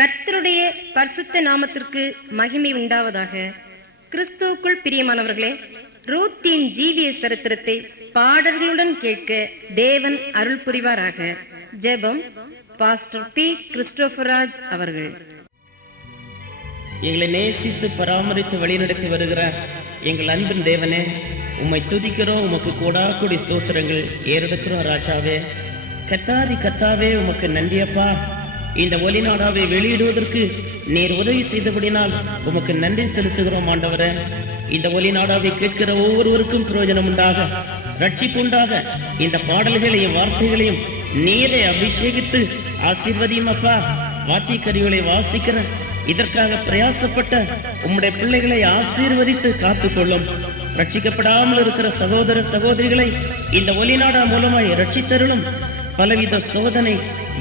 கர்த்தருடைய பரிசுத்த நாமத்திற்கு மகிமை உண்டாவதாக. கிறிஸ்துவுக்குள் பிரியமானவர்களே, ரூத்தின் ஜீவிய சரித்திரத்தை பாடல்களுடன் கேட்க தேவன் அருள் புரிவாராக. ஜெபம். Pastor B. கிறிஸ்டோபர் ராஜ் அவர்கள். எங்களை நேசித்து பராமரித்து வழிநடத்தி வருகிறார் எங்கள் அன்பின் தேவனே, உம்மை துதிக்கிறோம். உமக்கு கோடாகோடி ஸ்தோத்திரங்கள் ஏறெடுக்கிறோம் ராஜாவே. கத்தாவே, உமக்கு நன்றியப்பா. இந்த ஒலிநாடாவை வெளியிடுவதற்கு நீர் உதவி செய்தபடினால் உமக்கு நன்றி செலுத்துகிறோம் ஆண்டவரே. இந்த ஒலிநாடாவை கேட்கிற ஒவ்வொருவருக்கும் பிரயோஜனம் உண்டாக, ரட்சிப்பு உண்டாக, இந்த பாடல்களையும் வார்த்தைகளையும் நீரை அபிஷேகித்து ஆசீர்வதியும் அப்பா. வாத்தியக்கருவிகளை வாசிக்கிற இதற்காக பிரயாசப்பட்ட உம்முடைய பிள்ளைகளை ஆசீர்வதித்து காத்துக்கொள்ளும். ரட்சிக்கப்படாமல் இருக்கிற சகோதர சகோதரிகளை இந்த ஒலிநாடா மூலமாய் ரட்சித்தருளும். பலவித சோதனை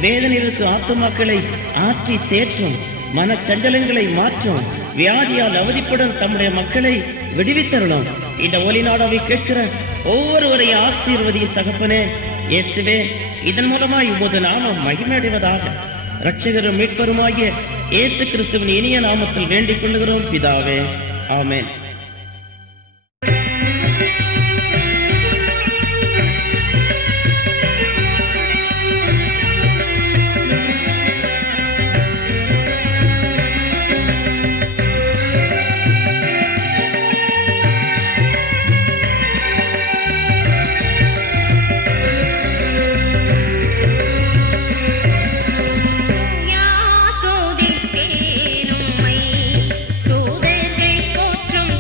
வேதனைகளுக்கு ஆத்துமாக்களை ஆற்றி தேற்றும், மனச்சஞ்சலங்களை மாற்றும், வியாதியால் அவதிப்படும் தம்முடைய மக்களை விடுவித்தருளும். இந்த ஒலிநாடாவை கேட்கிற ஒவ்வொருவரையும் ஆசீர்வதியின் தகப்பனே இயேசுவே, இதன் மூலமாய் உமது நாமம் மகிமையடைவதாக. இரட்சகரும் மீட்பருமாகிய இயேசு கிறிஸ்துவின் இனிய நாமத்தில் வேண்டிக் கொள்ளுகிறோம் பிதாவே, ஆமென். தூதர்கள் போற்றும்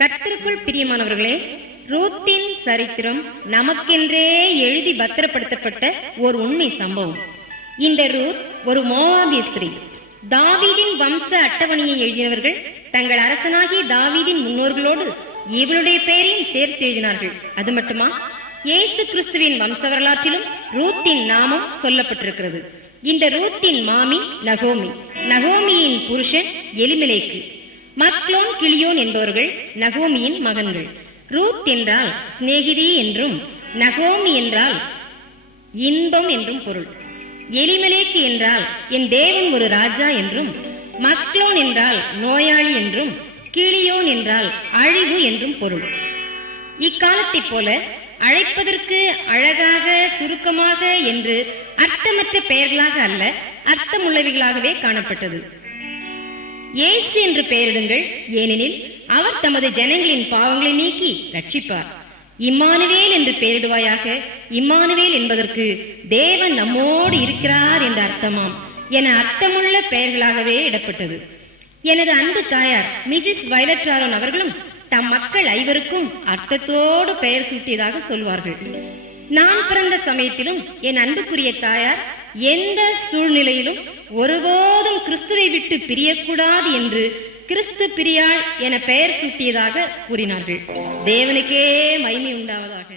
கர்த்தருக்குள் பிரியமானவர்களே, ரூத்தின் சரித்திரம் நமக்கென்றே எழுதி பத்திரப்படுத்தப்பட்ட ஒரு உண்மை சம்பவம். இந்த ரூத் ஒரு மோவாபிய ஸ்திரீ. தாவீதின் வம்ச அட்டவணையை எழுதினவர்கள் தங்கள் அரசனாகிய தாவீதின் முன்னோர்களோடு இவளுடைய பெயரையும் சேர்த்து எழுதினார்கள். அது மட்டுமா, இயேசு கிறிஸ்துவின் வம்ச வரலாற்றிலும் ரூத்தின் நாமம் சொல்லப்பட்டிருக்கிறது. இந்த ரூத்தின் மாமி நகோமி, நகோமியின் புருஷன் எலிமெலேக்கு. மக்லோன் கிளியோன் என்பவர்கள் நகோமியின் மகன்கள். ரூத் என்றால் சிநேகிதி என்றும், நகோமி என்றால் இன்பம் என்றும் பொருள். எலிமெலேக்கு என்றால் என் தேவன் ஒரு ராஜா என்றும், மக்லோன் என்றால் நோயாளி என்றும், கிளியோன் என்றால் அழிவு என்றும் பொருள். இக்காலத்தைப் போல அழைப்பதற்கு அழகாக சுருக்கமாக என்று அர்த்தமற்ற பெயர்களாக அல்ல, அர்த்தமுள்ளவைகளாகவே காணப்பட்டது. இயேசு என்று பெயரிடுங்கள், ஏனெனில் அவர் தமது ஜனங்களின் பாவங்களை நீக்கி ரட்சிப்பார். இம்மானுவேல் என்று பெயரிடுவாயாக. இம்மானுவேல் என்பதற்கு தேவன் நம்மோடு இருக்கிறார் என்ற அர்த்தமாம் என அர்த்தமுள்ள பெயர்களாகவே இடப்பட்டது. எனது அன்பு தாயார் மிசிஸ் வயலட் ஆரோன் அவர்களும் தம் மக்கள் ஐவருக்கும் அர்த்தத்தோடு பெயர் சூட்டியதாக சொல்வார்கள். நான் பிறந்த சமயத்திலும் என் அன்புக்குரிய தாயார் எந்த சூழ்நிலையிலும் ஒருபோதும் கிறிஸ்துவை விட்டு பிரியக்கூடாது என்று கிறிஸ்து பிரியாள் என பெயர் சூட்டியதாக கூறினார்கள். தேவனுக்கே மகிமை உண்டாவதாக.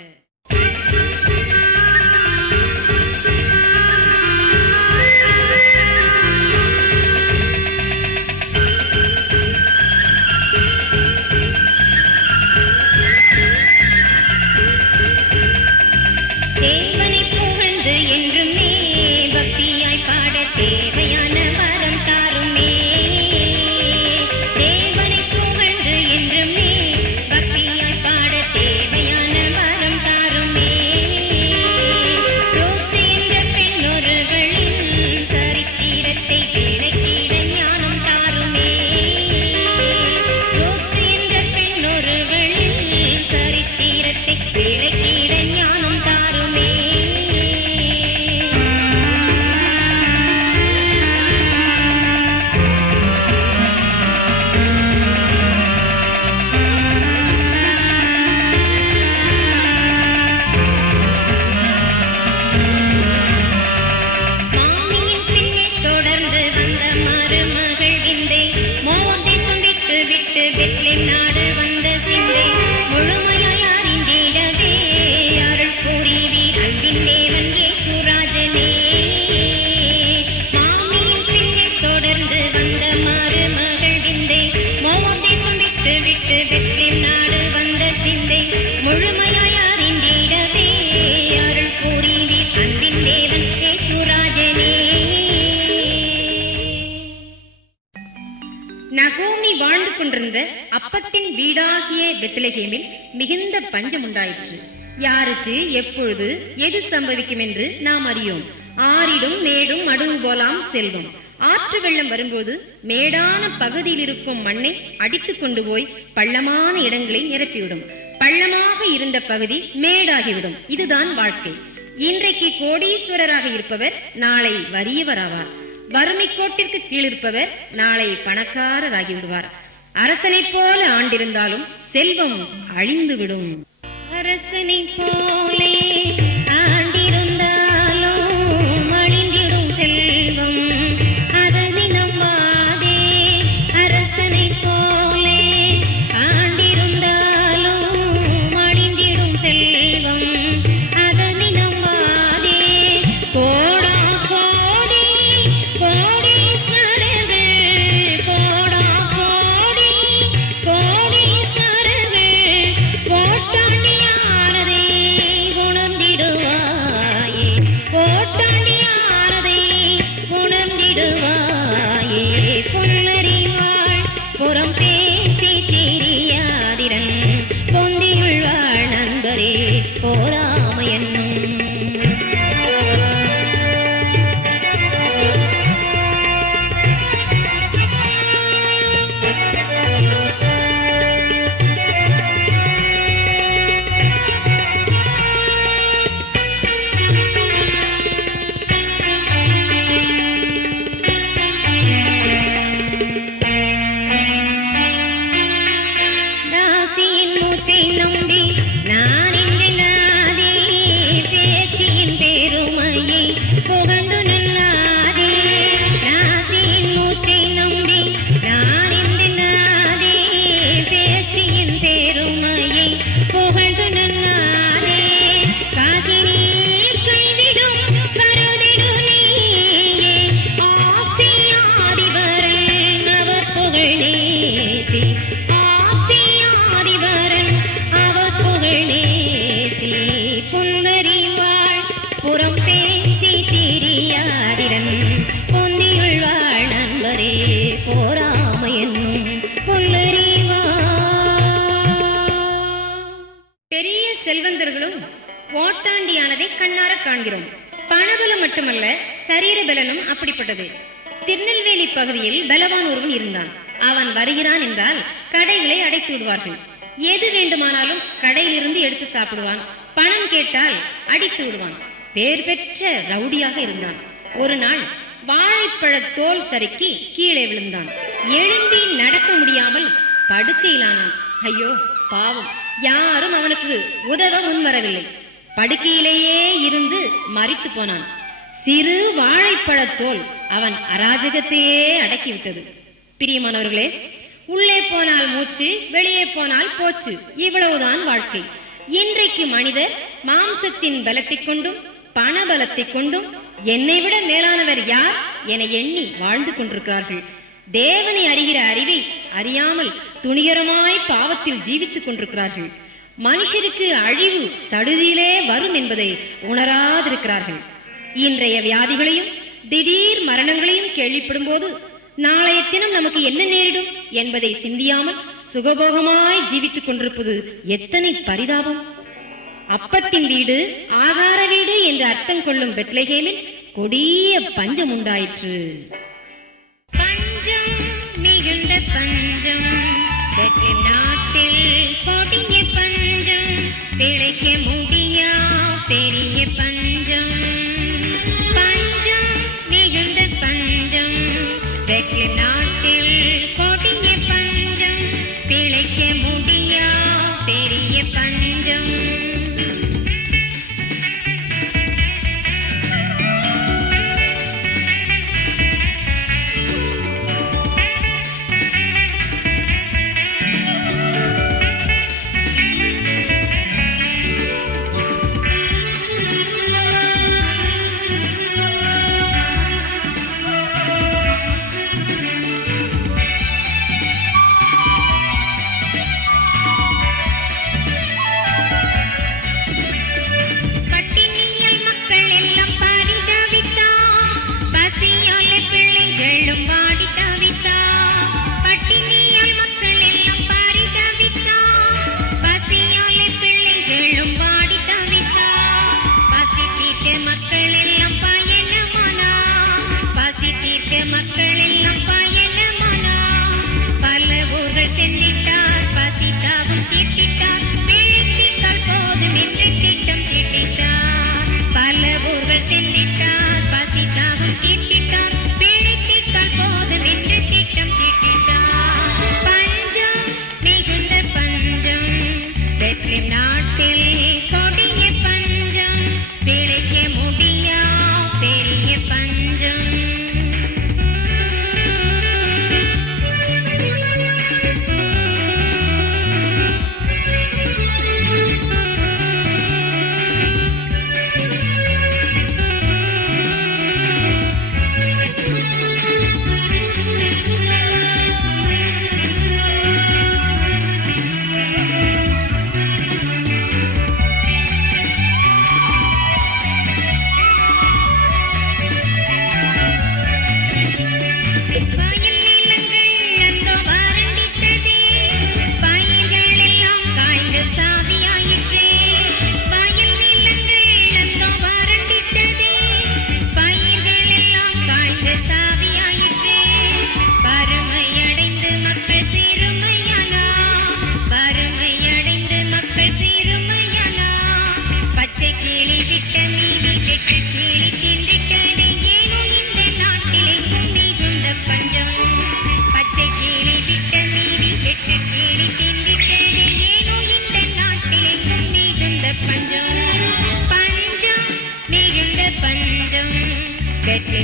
நகோமி வாழ்ந்து கொண்டிருந்த அப்பத்தின் வீடாகிய பெத்லகேமில் மிகுந்த பஞ்சம் உண்டாயிற்று. யாருக்கு எப்பொழுது எது சம்பவிக்கும் என்று நாம் அறியோம். ஆறிடும் மேடும் மடுவு போலாம் செல்வம். ஆற்று வெள்ளம் வரும்போது மேடான பகுதியில் இருக்கும் மண்ணை அடித்து கொண்டு போய் பள்ளமான இடங்களை நிரப்பிவிடும். பள்ளமாக இருந்த பகுதி மேடாகிவிடும். இதுதான் வாழ்க்கை. இன்றைக்கு கோடீஸ்வரராக இருப்பவர் நாளை வறியவராவார். வறுமை கோட்டிற்கு கீழிருப்பவர் நாளை பணக்காரராகி விடுவார். அரசனை போல ஆண்டிருந்தாலும் செல்வம் அழிந்துவிடும். அரசனை போலே ஆண்டிருந்தாலும் அழிந்திடும் செல்வம், அதனை நம்பாதே. அரசனை போலே ஆண்டிருந்தாலும் அழிந்திடும் செல்வம், அதனை நம்பாதே. கோடா கோடி கோடீஸ்வரர்கள், கோடா கோடி கோடீஸ்வரர்கள், கோட்டாண்டியானதை செல்வந்தர்களும் ஓட்டாண்டியானதை கண்ணார காண்கிறோம். பணபலம் மட்டுமல்ல, சரீர பலனும் அப்படிப்பட்டது. திருநெல்வேலி பகுதியில் பலவான் ஒருவன் இருந்தான். அவன் வருகிறான் என்றால் கடைகளை அடைத்து விடுவார்கள். எது வேண்டுமானாலும் கடையிலிருந்து எடுத்து சாப்பிடுவான். பணம் கேட்டால் அடித்து விடுவான். பேர் பெற்ற ரவுடியாக இருந்தான். ஒரு நாள் வாழைப்பழ தோல் சறுக்கி கீழே விழுந்தான். எழும்பி நடக்க முடியாமல் படுக்கையிலானான். ஐயோ பாவம், யாரும் அவனுக்கு உதவ முன்வரவில்லை. படுக்கையிலேயே இருந்து மரித்து போனான். சிறு வாழைப்பழ தோல் அவன் அராஜகத்தையே அடக்கிவிட்டது. பிரியமானவர்களே, உள்ளே போனால் மூச்சு, வெளியே போனால் போச்சு, இவ்வளவுதான் வாழ்க்கை. இன்றைக்கு மனிதர் மாம்சத்தின் பலத்தை கொண்டும் பண பலத்தை கொண்டும் என்னை விட மேலானவர் யார் என எண்ணி வாழ்ந்து கொண்டிருக்கிறார்கள். தேவனை அறிகிற அறிவை அறியாமல் துணிகரமாய் பாவத்தில் ஜீவித்துக் கொண்டிருக்கிறார்கள். மனுஷருக்கு அழிவு சடுதியிலே வரும் என்பதை உணராதிருக்கிறார்கள். இன்றைய வியாதிகளையும் திடீர் மரணங்களையும் கேள்விப்படும் போது நாளைய தினம் நமக்கு என்ன நேரிடும் என்பதை சிந்தியாமல் சுகபோகமாய் ஜீவித்துக் கொண்டிருப்பது எத்தனை பரிதாபம். அப்பத்தின் வீடு, ஆகார வீடு என்று அர்த்தம் கொள்ளும் பெத்லகேமில் கொடிய பஞ்சம் உண்டாயிற்று. பஞ்சம் மிகுந்த பஞ்சம், பெத்லகேம் நாட்டில் கொடிய பஞ்சம், பிழைக்க முடியா பெரிய பஞ்சம். பஞ்சம் மிகுந்த பஞ்சம், பெத்லகேம் நாட்டில் கொடிய பஞ்சம், பிழைக்க முடியா பெரிய பஞ்சம்.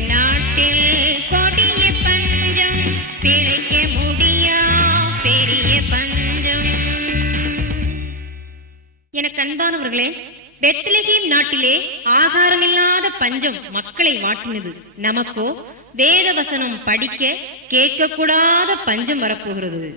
நாட்டில் கொடிய பஞ்சம், பிழைக்க முடியா பெரிய பஞ்சம். எனக்கு அன்பானவர்களே, பெத்லகேம் நாட்டிலே ஆகாரமில்லாத பஞ்சம் மக்களை வாட்டினது. நமக்கோ வேத வசனம் படிக்க கேட்க கூடாத பஞ்சம் வரப்போகிறது.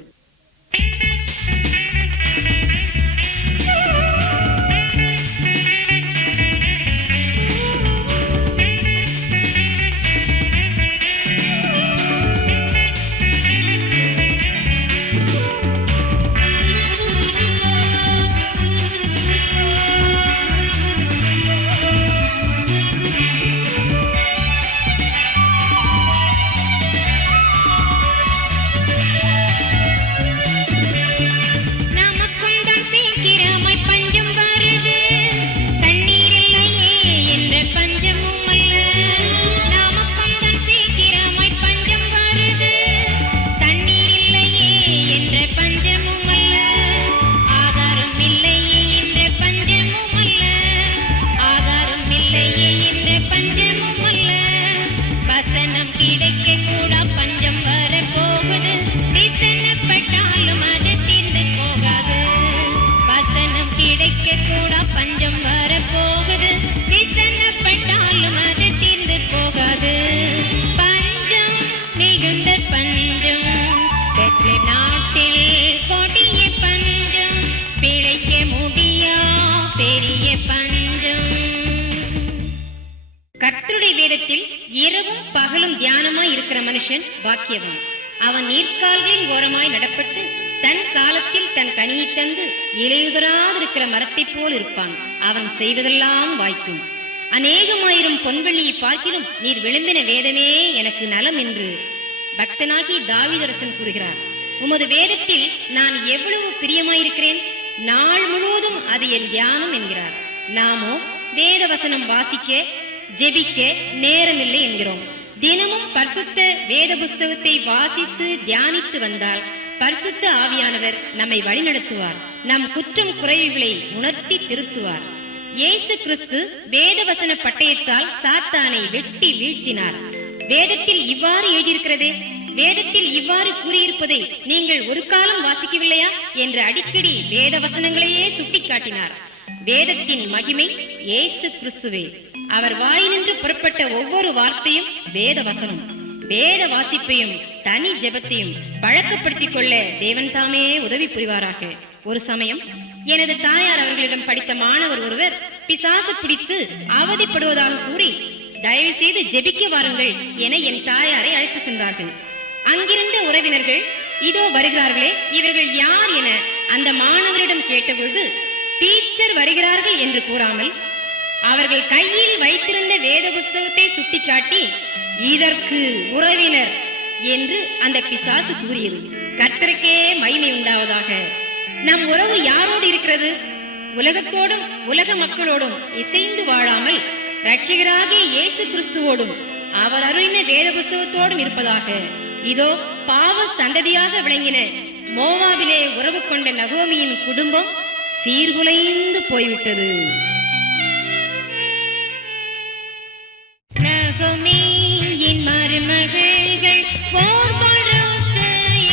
கர்த்தருடைய வேதத்தில் இரவும் பகலும் தியானமாய் இருக்கிற மனுஷன் பாக்கியவன். அவன் நீர்க்கால்களின் ஓரமாய் நடப்பட்டு தன் காலத்தில் தன் கனியை தந்து இலையுதராதிருக்கிற மரத்தைப் போல் இருப்பான். அவன் செய்வதெல்லாம் வாய்க்கும். அநேகமாயிரம் பொன்வெள்ளியை பார்க்கிலும் நீர் விளம்பின வேதமே எனக்கு நலம் என்று பக்தனாகி தாவீதரசன் கூறுகிறார். உமது வேதத்தில் நான் எவ்வளவு பிரியமாயிருக்கிறேன், நாள் முழுவதும் அது என் தியானம் என்கிறார். நாமோ வேத வசனம் வாசிக்க ஜெபிக்க நேரமில்லை என்கிறோம். தினமும் பரிசுத்த வேத புஸ்தகத்தை வாசித்து தியானித்து வந்தால் பரிசுத்த ஆவியானவர் நம்மை வழிநடத்துவார். நம் குற்றம் குறைவுகளை உணர்த்தி திருத்துவார். இயேசு கிறிஸ்து வேத வசன பட்டயத்தால் சாத்தானை வெட்டி வீழ்த்தினார். வேதத்தில் இவ்வாறு எழுதியிருக்கிறதே, வேதத்தில் இவ்வாறு கூறியிருப்பதை நீங்கள் ஒரு காலம் வாசிக்கவில்லையா என்று அடிக்கடி வேத வசனங்களையே சுட்டிக்காட்டினார். வேதத்தின் மகிமை இயேசு கிறிஸ்துவே. அவர் வாயினின்று புறப்பட்ட ஒவ்வொரு வார்த்தையும் வேத வசனம். வேத வாசிப்பையும் தனி ஜெபத்தையும் பழக்கப்படுத்திக் கொள்ள தேவன் தாமே உதவி புரிவாராக. ஒரு சமயம் எனது தாயார் அவர்களிடம் படித்த மாணவர் ஒருவர் பிசாசு பிடித்து அவதிப்படுவதாக கூறி தயவு செய்து ஜெபிக்க வாருங்கள் என என் தாயாரை அழைத்து சென்றார்கள். அங்கிருந்த உறவினர்கள் இதோ வருகிறார்களே, இவர்கள் யார் என அந்த மாணவரிடம் கேட்டபொழுது டீச்சர் வருகிறார்கள் என்று கூறாமல் அவர்கள் கையில் வைத்திருந்த வேத புஸ்தகத்தை சுட்டிக்காட்டி இதற்கு உறவினர் என்று அந்த பிசாசு கூறியது. கர்த்தருக்கே மகிமை உண்டாவதாக. நம் உறவு யாரோடு இருக்கிறது? உலகத்தோடும் உலக மக்களோடும் இசைந்து வாழாமல் இரட்சகராகிய இயேசு கிறிஸ்துவோடும் அவர் அருளின வேத புஸ்தகத்தோடும் இருப்பதாக. இதோ பாவ சந்ததியாக விளங்கின மோவாபிலே உறவு கொண்ட நகோமியின் குடும்பம் சீர்குலைந்து போய்விட்டது. நகோமியின் மருமகள்கள் போர்படுத்து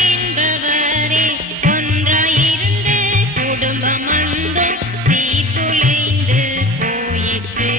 என்பவரே, ஒன்றாயிருந்து குடும்பம் அந்தோ சீர்குலைந்து போயிற்று.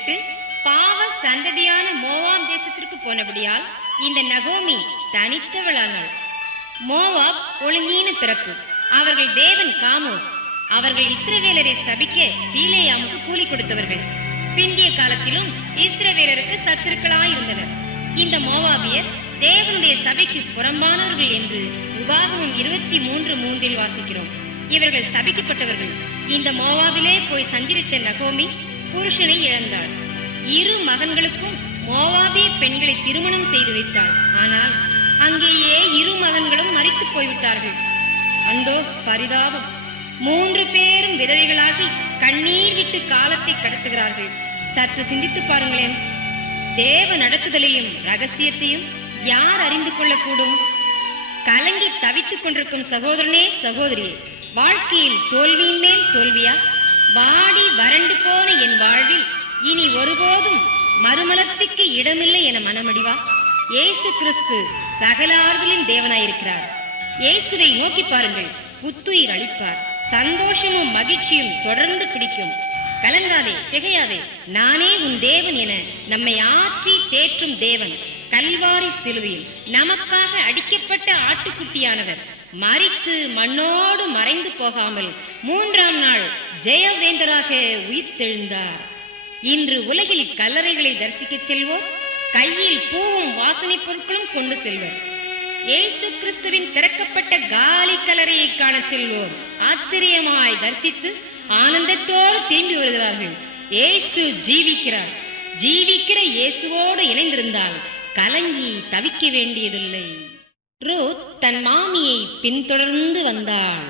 விட்டு பாவ சந்ததியான மோவாப் தேசத்திற்கு போனபடியால் இந்த நகோமி தனித்தவளானாள். மோவாப் ஒழுங்கீன பிறப்பு. அவர்கள் தேவன் காமோஸ். அவர்கள் இஸ்ரவேலரை சபிக்க பீலேயாமுக்கு கூலி கொடுத்தவர்கள். பிந்திய காலத்திலும் இஸ்ரவேலருக்கு சத்துருக்களாயிருந்தனர். இந்த மோவாபியர் தேவனுடைய சபைக்கு புறம்பானவர்கள் என்று உபாகமம் 23:3 வாசிக்கிறோம். இவர்கள் சபிக்கப்பட்டவர்கள். இந்த மோவாபிலே போய் சஞ்சரித்த நகோமி புருஷனை இழந்தாள். 2 மகன்களுக்கும் மோவாபிய பெண்களை திருமணம் செய்து வைத்தாள். ஆனால் அங்கேயே 2 மகன்களும் மரித்து போய்விட்டார்கள். அந்தோ பரிதாபம்! 3 பேரும் விதவைகளாகி கண்ணீர் விட்டு காலத்தை கடத்துகிறார்கள். சற்று சிந்தித்து பாருங்களேன். தேவ நடத்துதலையும் ரகசியத்தையும் யார் அறிந்து கொள்ளக்கூடும்? கலங்கி தவித்துக் கொண்டிருக்கும் சகோதரனே, சகோதரியே, வாழ்க்கையில் தோல்வியின் மேல் தோல்வியா? வாடி வறண்டு போன என் வாழ்வில் இனி ஒருபோதும் மறுமலர்ச்சிக்கு இடமில்லை என மனமடிவா? இயேசு கிறிஸ்து சகல ஆறுதலின் தேவனாயிருக்கிறார். இயேசுவை நோக்கி பாருங்கள், புத்துயிர் அளிப்பார். சந்தோஷமும் மகிழ்ச்சியும் தொடர்ந்து பிடிக்கும். கலங்காதே, திகையாதே, நானே உன் தேவன் என நம்மை ஆற்றி தேற்றும் தேவன் கல்வாரி சிலுவையில் நமக்காக அடிக்கப்பட்ட ஆட்டுக்குட்டியானவர் மரித்து மண்ணோடு மறைந்து போகாமல் 3ஆம் நாள் ஜெயவேந்தராக உயிர்த்தெழுந்தார். இன்று உலகில் கல்லறைகளை தரிசிக்க செல்வோர் கையில் பூவும் வாசனை பொருட்களும் கொண்டு செல்வர். இயேசு கிறிஸ்துவின் திறக்கப்பட்ட காலி கல்லறையை காண செல்வோர் ஆச்சரியமாய் தரிசித்து ஆனந்தத்தோடு திரும்பி வருகிறார்கள். இயேசு ஜீவிக்கிறார். ஜீவிக்கிற இயேசுவோடு இணைந்திருந்தால் கலங்கி தவிக்க வேண்டியதில்லை. ரூத் தன் மாமியை பின்தொடர்ந்து வந்தாள்.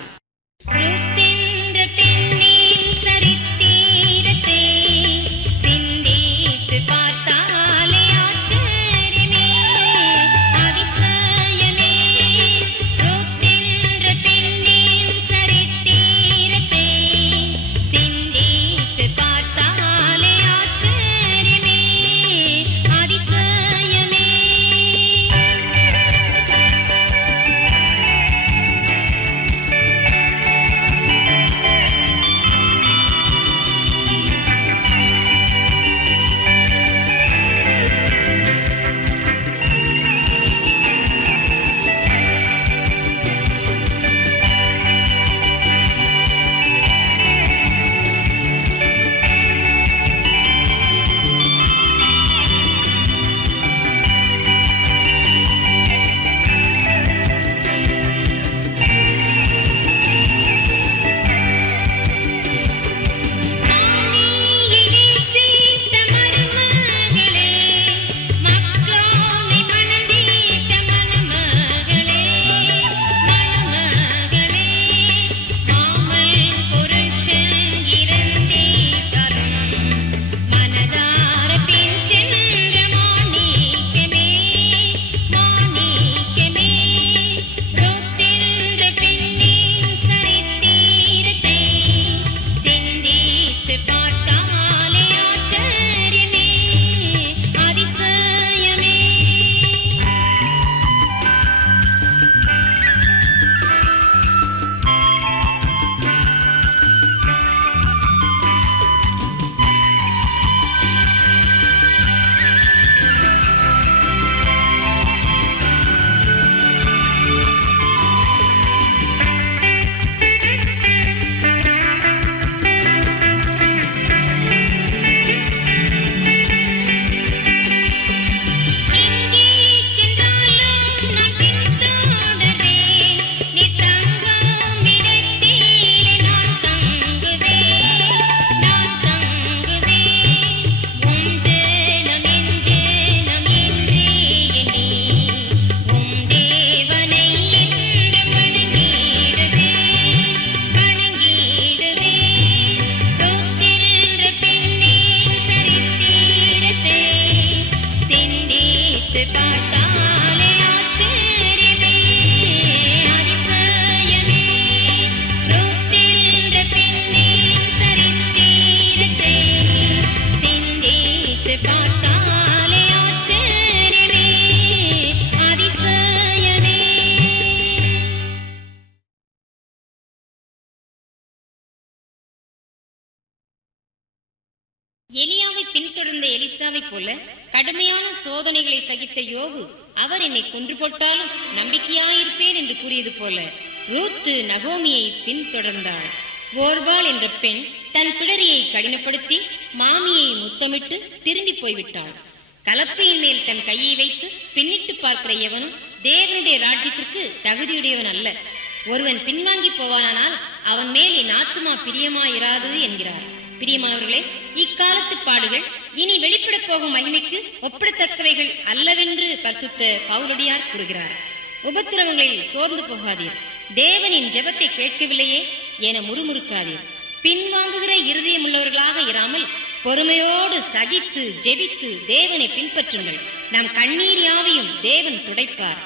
எலியாவை பின்தொடர்ந்த எலிசாவை போல கடுமையான சோதனைகளை சகித்த யோபு, அவர் என்னை கொன்று போட்டாலும் நம்பிக்கையாயிருப்பேன் என்று கூறியது போல ரூத்து நகோமியை பின்தொடர்ந்தாள். ஓர்பாள் என்ற பெண் தன் பிடரியை கடினப்படுத்தி மாமியை முத்தமிட்டு திரும்பி போய்விட்டாள். கலப்பையின் மேல் தன் கையை வைத்து பின்னிட்டு பார்க்கிற எவனும் தேவனுடைய ராஜ்யத்திற்கு தகுதியுடையவன் அல்ல. ஒருவன் பின்வாங்கி போவானால் அவன் மேல் என் ஆத்துமா பிரியமாயிராது என்கிறார். பிரியமானவர்களே, இக்காலத்து பாடுகள் இனி வெளிப்பட போகும் மகிமைக்கு ஒப்பிடத்தக்கவைகள் அல்லவென்று பரிசுத்த பவுலடியார் கூறுகிறார். உபத்திரவங்களில் சோர்ந்து போகாதீர், தேவனின் ஜெபத்தை கேட்கவில்லையே என முறுமுறுக்காதீர். பின்வாங்குகிற இருதயம் உள்ளவர்களாக இராமல் பொறுமையோடு சகித்து ஜெபித்து தேவனை பின்பற்றுங்கள். நம் கண்ணீர் யாவையும் தேவன் துடைப்பார்.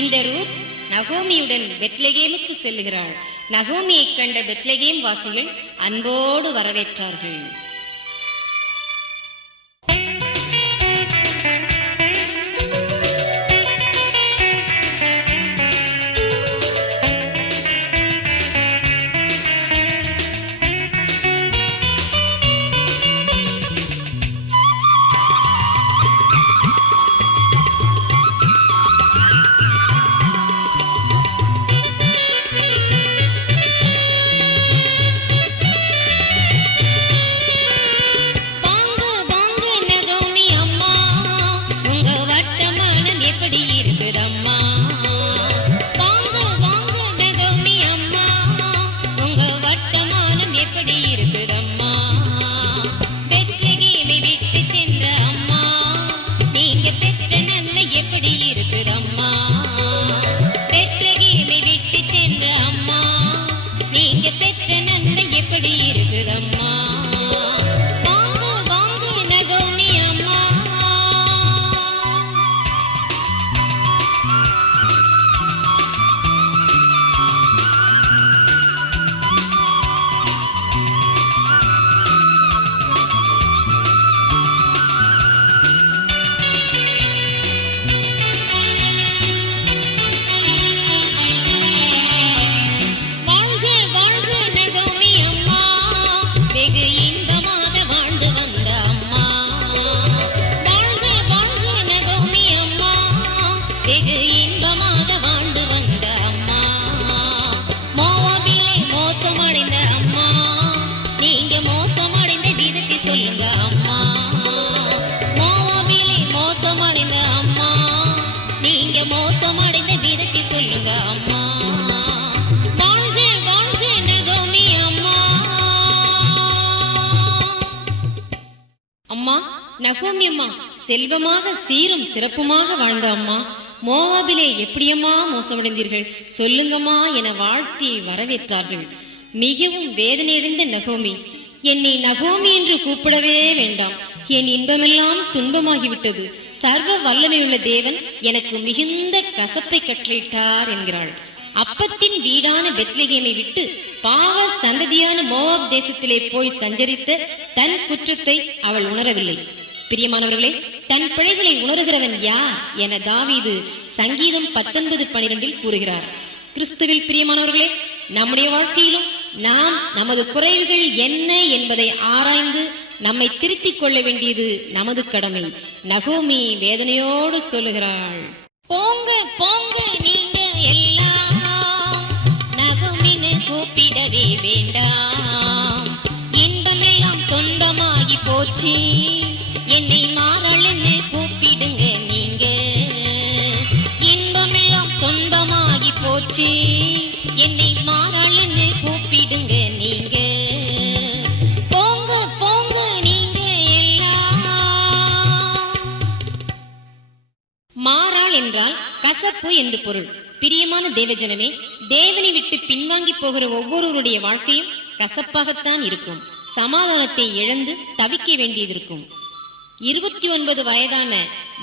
இந்த ரூத் நகோமியுடன் பெத்லெகேமுக்கு செல்லுகிறாள். நகோமியை கண்ட பெத்லெகேம் வாசிகள் அன்போடு வரவேற்றார்கள். நகோமி அம்மா செல்வமாக சீரும் சிறப்புமாக வாழ்ந்த அம்மா, மோவாபிலே எப்படியம்மா மோசமடைந்தீர்கள் சொல்லுங்கம்மா என வாழ்த்தி வரவேற்றார்கள். மிகவும் வேதனையடைந்த நகோமி, என்னை நகோமி என்று கூப்பிடவே வேண்டாம், என் இன்பமெல்லாம் துன்பமாகிவிட்டது, சர்வ வல்லமையுள்ள தேவன் எனக்கு மிகுந்த கசப்பை கட்டளையிட்டார் என்கிறாள். அப்பத்தின் வீடான பெத்லெகேமை விட்டு பாவ சந்ததியான மோவாப் தேசத்திலே போய் சஞ்சரித்த தன் குற்றத்தை அவள் உணரவில்லை. பிரியமானவர்களே, தன் பிழைகளை உணர்கிறவன் யார் என தாவீது சங்கீதம் 19:12 கூறுகிறார். கிறிஸ்துவில் பிரியமானவர்களே, நம்முடைய வாழ்க்கையிலும் நாம் நமது குறைவுகள் என்ன என்பதை ஆராய்ந்து நம்மை திருத்திக் கொள்ள வேண்டியது நமது கடமை. நகோமி வேதனையோடு சொல்லுகிறாள், போங்க போங்க நீங்க எல்லாம் நகோமின்னு கூப்பிடவே வேண்டாம், இன்பமெல்லாம் துன்பமாகி போச்சு, என்னை மாறாள்னு கூப்பிடுங்க நீங்க, இன்பமெல்லாம் துன்பமாகி போச்சு, என்னை மாறாள்னு கூப்பிடுங்க நீங்க, போங்க போங்க நீங்க எல்லாம். மாறாள் என்றால் கசப்பு என்று பொருள். பிரியமான தேவஜனமே, தேவனை விட்டு பின்வாங்கி போகிற ஒவ்வொருவருடைய வாழ்க்கையும் கசப்பாகத்தான் இருக்கும். சமாதானத்தை இழந்து தவிக்க வேண்டியதிருக்கும். 29 வயதான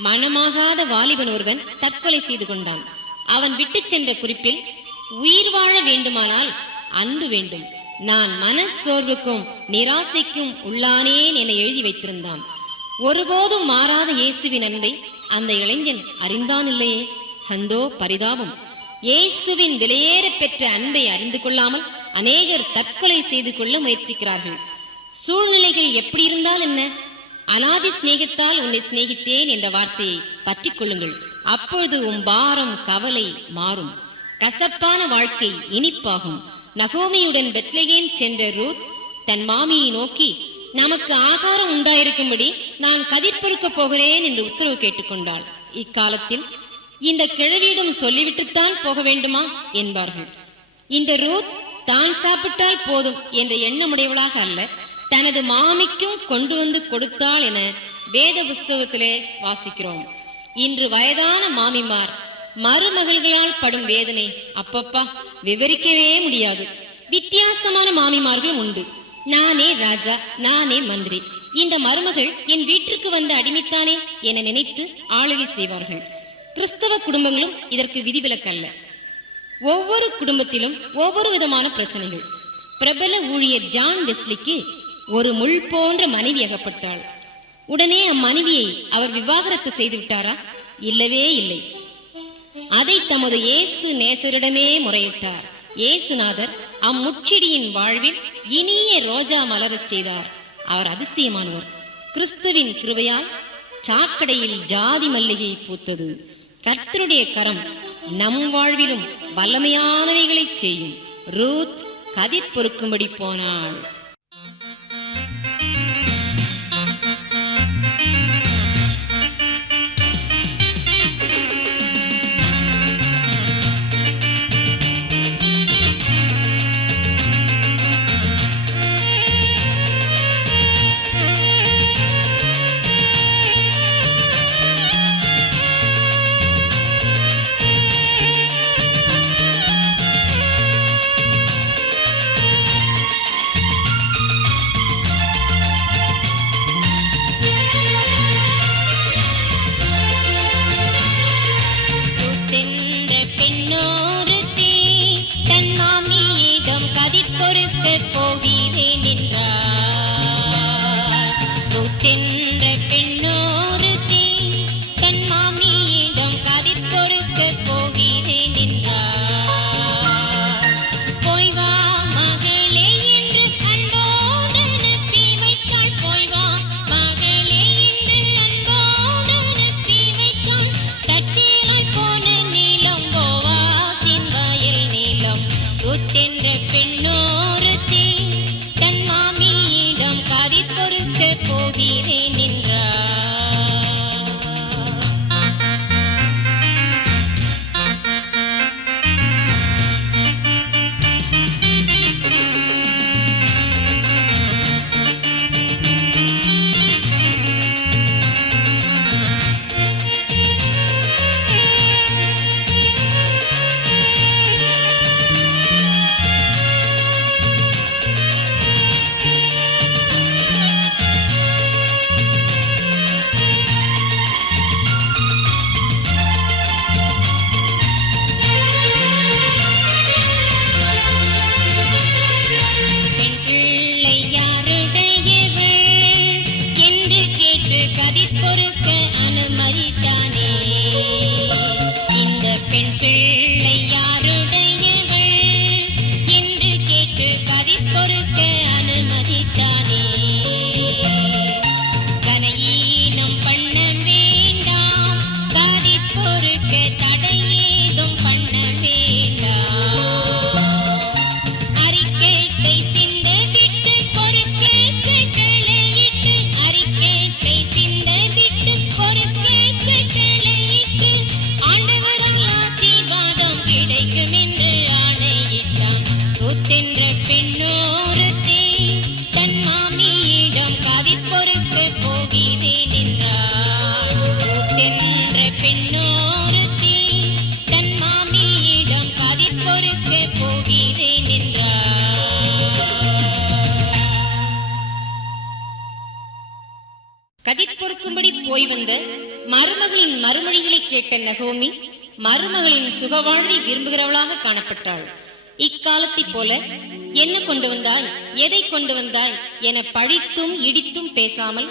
மனமாகாத வாலிபன் ஒருவன் தற்கொலை செய்து கொண்டான். அவன் விட்டு சென்ற குறிப்பில், உயிர் வாழ வேண்டுமானால் அன்பு வேண்டும், நான் மன சோர்வுக்கும் நிராசைக்கும் உள்ளானேன் என எழுதி வைத்திருந்தான். ஒருபோதும் மாறாத இயேசுவின் அன்பை அந்த இளைஞன் அறிந்தான் இல்லையே. அந்தோ பரிதாபம்! இயேசுவின் விலையேற பெற்ற அன்பை அறிந்து கொள்ளாமல் அநேகர் தற்கொலை செய்து கொள்ள முயற்சிக்கிறார்கள். சூழ்நிலைகள் எப்படி இருந்தால் என்ன, அனாதி சிநேகத்தால் உன்னை சிநேகித்தேன் என்ற வார்த்தையை பற்றி கொள்ளுங்கள். அப்பொழுது உன் பாரம் கவலை மாறும், கசப்பான வாழ்க்கை இனிப்பாகும். நகோமியுடன் பெத்லகேம் சென்ற ரூத் தன் மாமியை நோக்கி, நமக்கு ஆகாரம் உண்டாயிருக்கும்படி நான் கதிர் பொறுக்கப் போகிறேன் என்று உத்தரவு கேட்டுக்கொண்டாள். இக்காலத்தில் இந்த கிழவியிடம் சொல்லிவிட்டுத்தான் போக வேண்டுமா என்பார்கள். இந்த ரூத் தான் சாப்பிட்டால் போதும் என்ற எண்ணமுடையவளாக அல்ல, தனது மாமிக்கும் கொண்டு வந்து கொடுத்தாள் என வேத புஸ்தகத்திலே வாசிக்கிறோம். இன்று வயதான மாமிமார் மருமகள்களால் படும் வேதனை அப்பப்பா விவரிக்கவே முடியாது. வித்தியாசமான மாமிமார்களும் உண்டு. நானே ராஜா, நானே மந்திரி, இந்த மருமகள் என் வீட்டிற்கு வந்து அடிமைத்தானே என நினைத்து ஆளுகை செய்வார்கள். கிறிஸ்தவ குடும்பங்களும் இதற்கு விதிவிலக்கல்ல. ஒவ்வொரு குடும்பத்திலும் ஒவ்வொரு விதமான பிரச்சனைகள். பிரபல ஊழியர் ஜான் வெஸ்லிக்கு ஒரு முள் போன்ற மனைவி அகப்பட்டாள். உடனே அம்மனைவியை அவர் விவாகரத்து செய்து விட்டாரா? இல்லவே இல்லை. அதை தமது இயேசு நேசரிடமே முறையிட்டார். இயேசுநாதர் அம்முச்செடியின் வாழ்வில் இனிய ரோஜா மலரச் செய்தார். அவர் அதிசயமானவர். கிறிஸ்துவின் கிருபையால் சாக்கடையில் ஜாதி மல்லிகை பூத்தது. கர்த்தருடைய கரம் நம் வாழ்விலும் வல்லமையானவைகளை செய்யும். ரூத் கதிர் பொறுக்கும்படி போனாள். கதிர் பொறுக்கும்படி போய் வந்த மருமகளின் மறுமொழிகளை கேட்ட நகோமி மருமகளின் சுகவாழ்வை விரும்புகிறவளாக காணப்பட்டாள். இக்காலத்தைப் போல என்ன கொண்டு வந்தாய், எதை கொண்டு வந்தாய் என பழித்தும் இடித்தும் பேசாமல்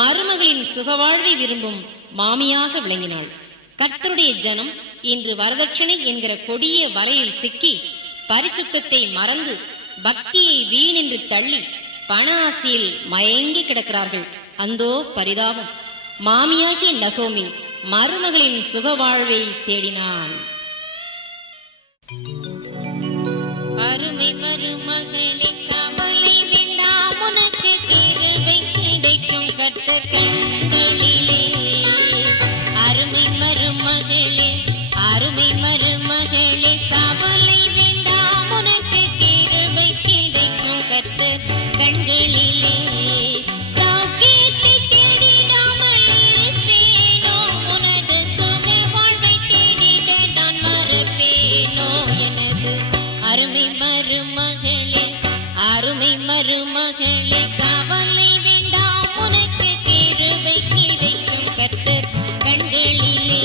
மருமகளின் சுகவாழ்வை விரும்பும் மாமியாக விளங்கினாள். கர்த்தருடைய ஜனம் இன்று வரதட்சணை என்கிற கொடிய வலையில் சிக்கி பரிசுத்தத்தை மறந்து பக்தியை வீணென்று தள்ளி பண ஆசையில் மயங்கி கிடக்கிறார்கள். அந்தோ பரிதாபம்! மாமியாகிய நகோமி மருமகளின் சுக வாழ்வை தேடினான். அருமை மருமகளே கவலை வேண்டாம், உனக்கு கிருபை கிடைக்கும் கர்த்தர் கண்களிலே. அருமை மருமகளே, அருமை மருமகளே கவலை வேண்டாம், உனக்கு கிருபை கிடைக்கும் கர்த்தர் கண்களிலே. சௌக்கியத்தை தேடிடாமல் இருப்பேனோ, உனது சுக வாழ்வை தேடிட நான் மறப்பேனோ. எனது அருமை மருமகளே, அருமை மருமகளே கவலை வேண்டாம், உனக்கு கிருபை கிடைக்கும் கர்த்தர் கண்களிலே.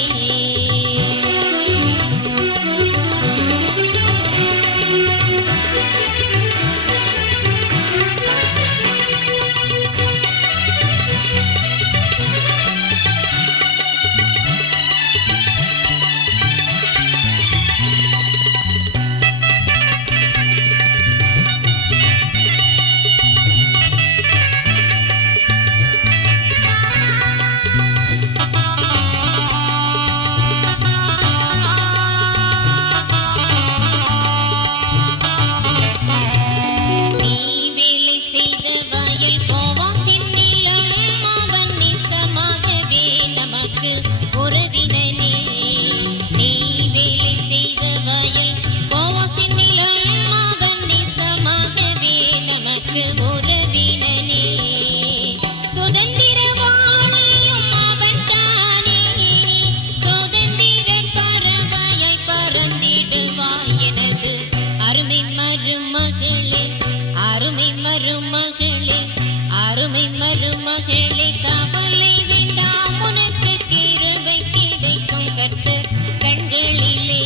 மருமகளே கவலை வேண்டாம், உனக்கு கிருபை கிடைக்கும் கர்த்தர் கண்களிலே.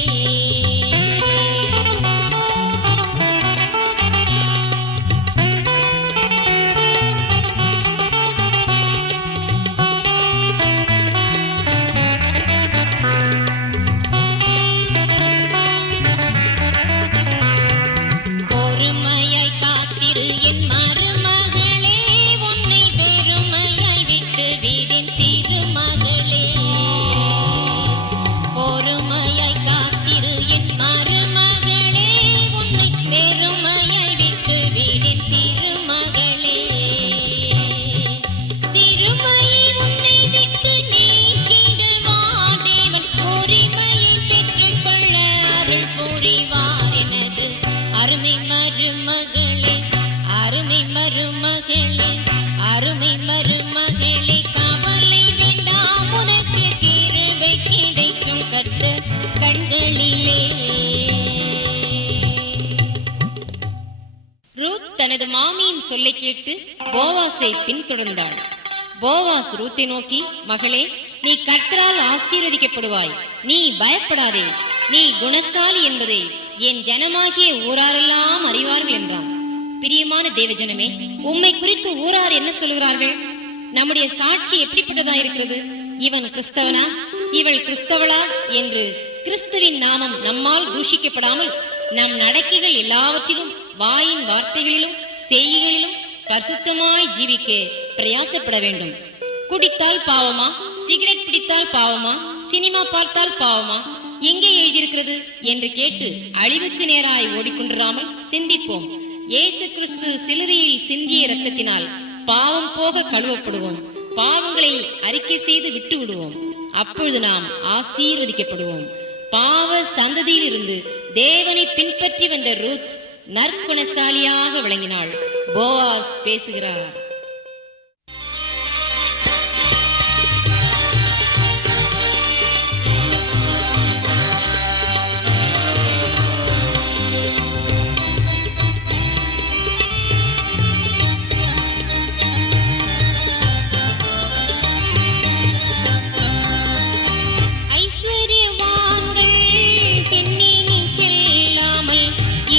பொறுமையாய் காத்திரு என் மருமகளே, உன்னை பெருமையாய் விட்டு விடின் திருமகளே. பொறுமையாய் காத்திரு என் மருமகளே, உன்னை பெருமையாய் விட்டு விடின் திருமகளே. சிறுமையை உன்னை விட்டு நீக்கிடுவார் தேவன், உரிமையை பெற்றுக்கொள்ள அருள் புரிவார். எனது அருமை மருமகளே, அருமை மருமகளே, அருமை மருமகளே கவலை வேண்டாம், உனக்கு கிருபை கிடைக்கும் கர்த்தர் கண்களிலே. ரூத் தனது மாமியின் சொல்லை கேட்டு போவாசை பின்தொடர்ந்தாள். போவாஸ் ரூத்தை நோக்கி, மகளே, நீ கர்த்தரால் ஆசீர்வதிக்கப்படுவாய், நீ பயப்படாதே, நீ குணசாலி என்பதை என் ஜனமாகிய ஊராரெல்லாம் அறிவார்கள் என்றான். பிரியமான தேவஜனமே, உம்மை குறித்து ஊரார் என்ன சொல்கிறார்கள்? நம்முடைய சாட்சி எப்படிப்பட்டதா இருக்கிறது? இவன் கிறிஸ்தவனா, இவள் கிறிஸ்தவளா என்று கிறிஸ்துவின் நாமம் நம்மால் தூஷிக்கப்படாமல் நம் நடக்கைகள் எல்லாவற்றிலும், வாயின் வார்த்தைகளிலும் செய்கைகளிலும் பரிசுத்தமாய் ஜீவிக்க பிரயாசப்பட வேண்டும். குடித்தால் பாவமா, சிகரெட் பிடித்தால் பாவமா, சினிமா பார்த்தால் பாவமா, எங்கே எழுதியிருக்கிறது என்று கேட்டு அழிவுக்கு நேராய் ஓடிக்கொண்டிராமல் சிந்திப்போம். இயேசு கிறிஸ்து சிலுவையில் சிந்திய இரத்தத்தினால் பாவம் போக கழுவப்படுவோம். பாவங்களை அறிக்கை செய்து விட்டு விடுவோம். அப்பொழுது நாம் ஆசீர்வதிக்கப்படுவோம். பாவ சந்ததியில் இருந்து தேவனை பின்பற்றி வந்த ரூத் நற்குணசாலியாக விளங்கினாள். போவாஸ் பேசுகிறார்.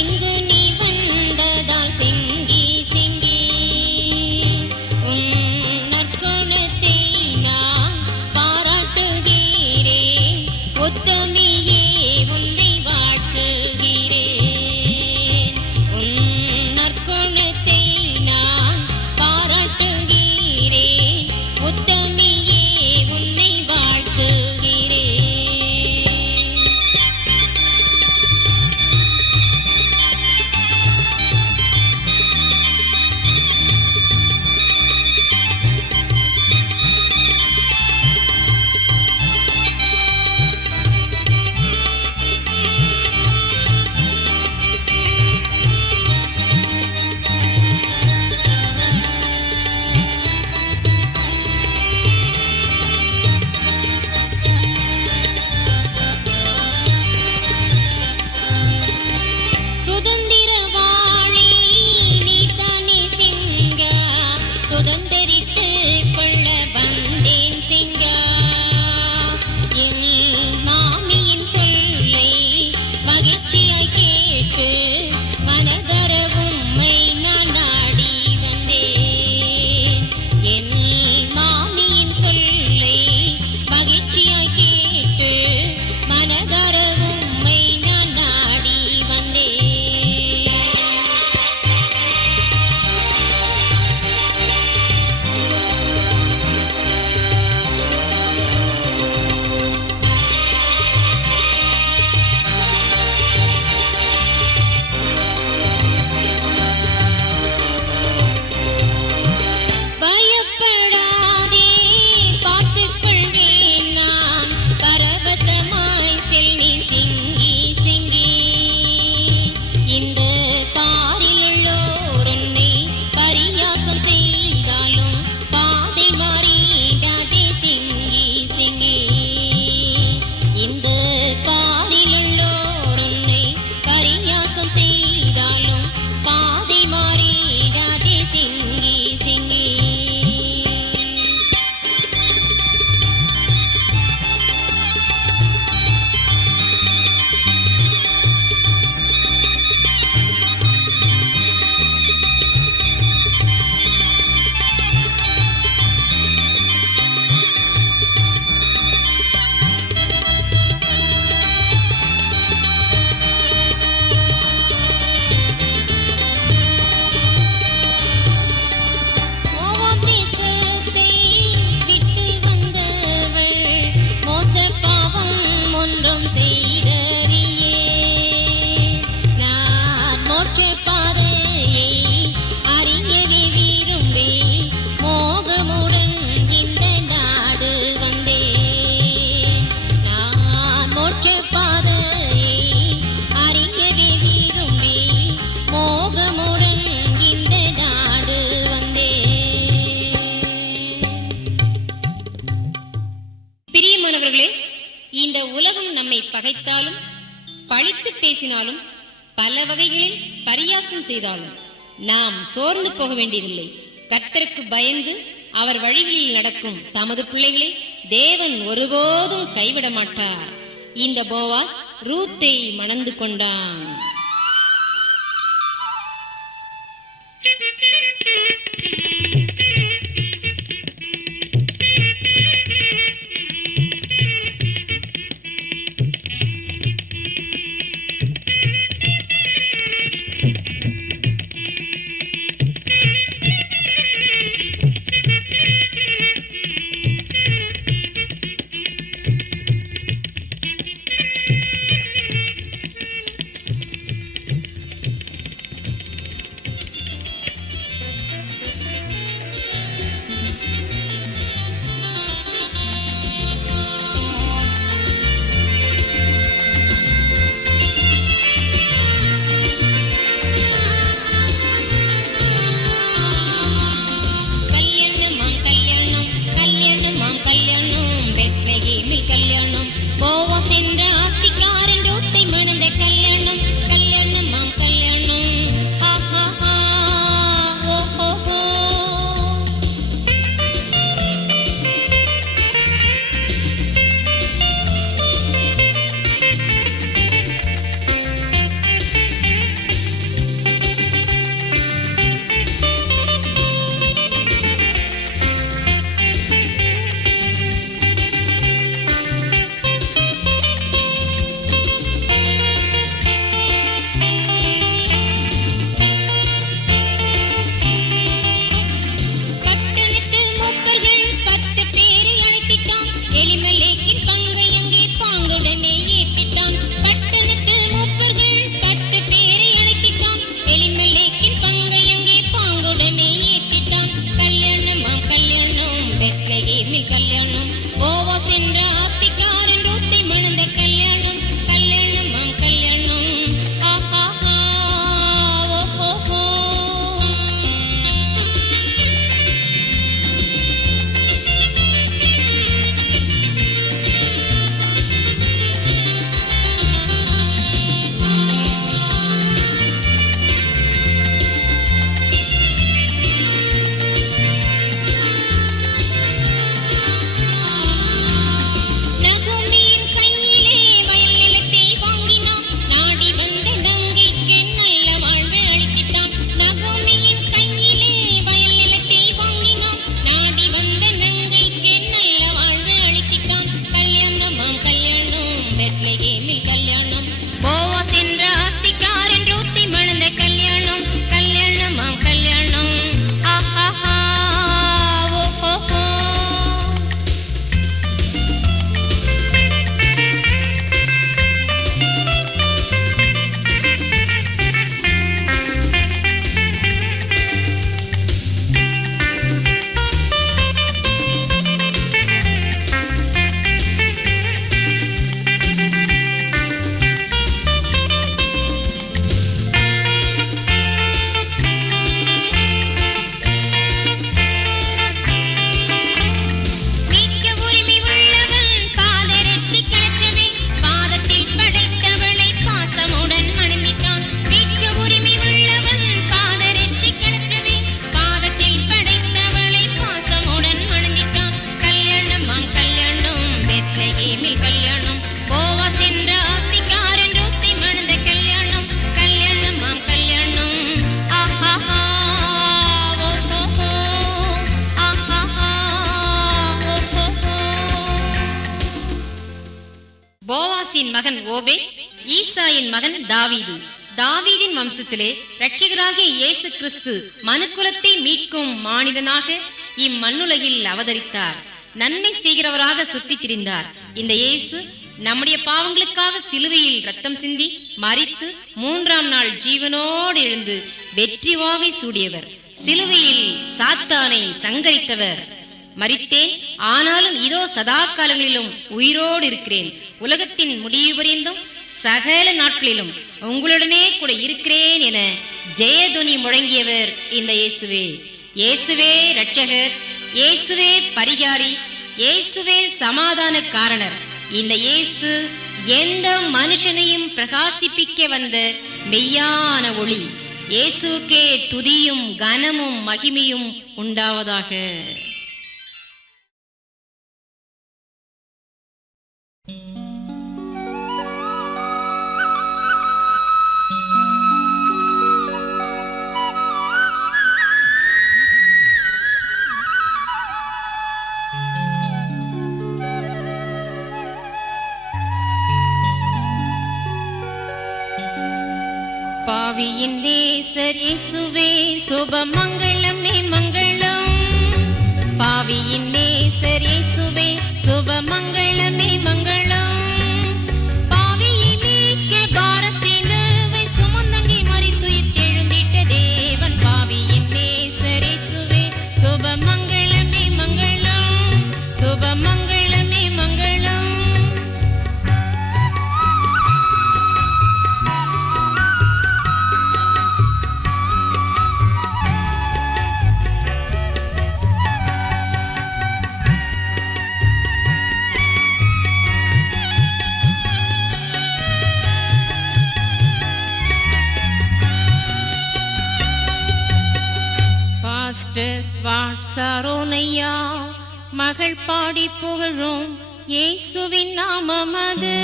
இங்கு நீ வந்ததால் செங்கி செங்கி பகைத்தாலும், பழித்து பேசினாலும், பல வகைகளில் பரியாசம் செய்தாலும் நாம் சோர்ந்து போக வேண்டியதில்லை. கர்த்தருக்கு பயந்து அவர் வழிகளில் நடக்கும் தமது பிள்ளைகளை தேவன் ஒருபோதும் கைவிட மாட்டார். இந்த போவாஸ் ரூத்தை மணந்து கொண்டான். போவாசின் மகன் ஓபே, ஈசாயின் மகன் தாவீது. தாவீதின் வம்சத்திலே இரட்சகராகிய இயேசு கிறிஸ்து மனுக்குலத்தை மீட்கும் மானிடனாக இம்மண்ணுலகில் அவதரித்தார். நன்மை செய்கிறவராக சுற்றித் திரிந்தார். இந்த இயேசு நம்முடைய பாவங்களுக்காக சிலுவையில் ரத்தம் சிந்தி மரித்து 3ஆம் நாள் ஜீவனோடு எழுந்து வெற்றி வாகை சூடியவர். சிலுவையில் சாத்தானை சங்கரித்தவர். மரித்தேன், ஆனாலும் இதோ சதா காலங்களிலும் உயிரோடு இருக்கிறேன், உலகத்தின் முடிவு பரியந்தம் சகல நாட்களிலும் உங்களுடனே கூட இருக்கிறேன் என ஜெயதுனி முழங்கியவர் இந்த இயேசுவே. இயேசுவே இரட்சகர், இயேசுவே பரிகாரி, இயேசுவே சமாதான காரணர். இந்த இயேசு எந்த மனுஷனையும் பிரகாசிப்பிக்க வந்த மெய்யான ஒளி. இயேசுக்கே துதியும் கனமும் மகிமையும் உண்டாவதாக. பாவியின் நேசர் இயேசுவே சுபமங்களமே மங்களம். பாவியின் நேசர் இயேசுவே சுபமங்களமே மங்களம். பாவியை மீட்க பாரசிலுவை சுமந்தங்கி மரித்துயிர் எழுந்திட்ட தேவன். பாவியின் நேசர் இயேசுவே சுபமங்களமே மங்களம். சுபமங்களமே மங்களம். வாட்சாரோனையா மகள் பாடி புகழும் இயேசுவின் நாமம் அது.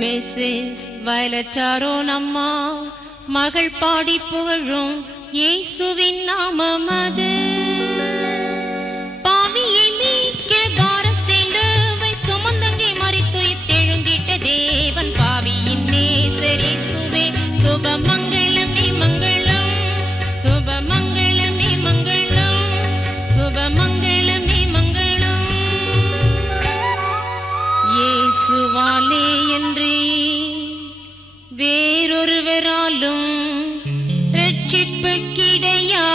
மிஸ்ஸஸ் வயலட்டாரோன் அம்மா மகள் பாடி புகழும் இயேசுவின் நாமம் அது. பாவியை மீட்க பாரசிலுவை சுமந்தங்கி மரித்துயிர் எழுந்திட்ட தேவன். பாவியின் நேசர் இயேசுவே சுபமங்களமே மங்களம். சுபமங்களமே மங்களம். சுபமங்களமே மங்களம். இயேசுவாலே என்று வேறொருவராலும் ரட்சிப்பு கிடையாது.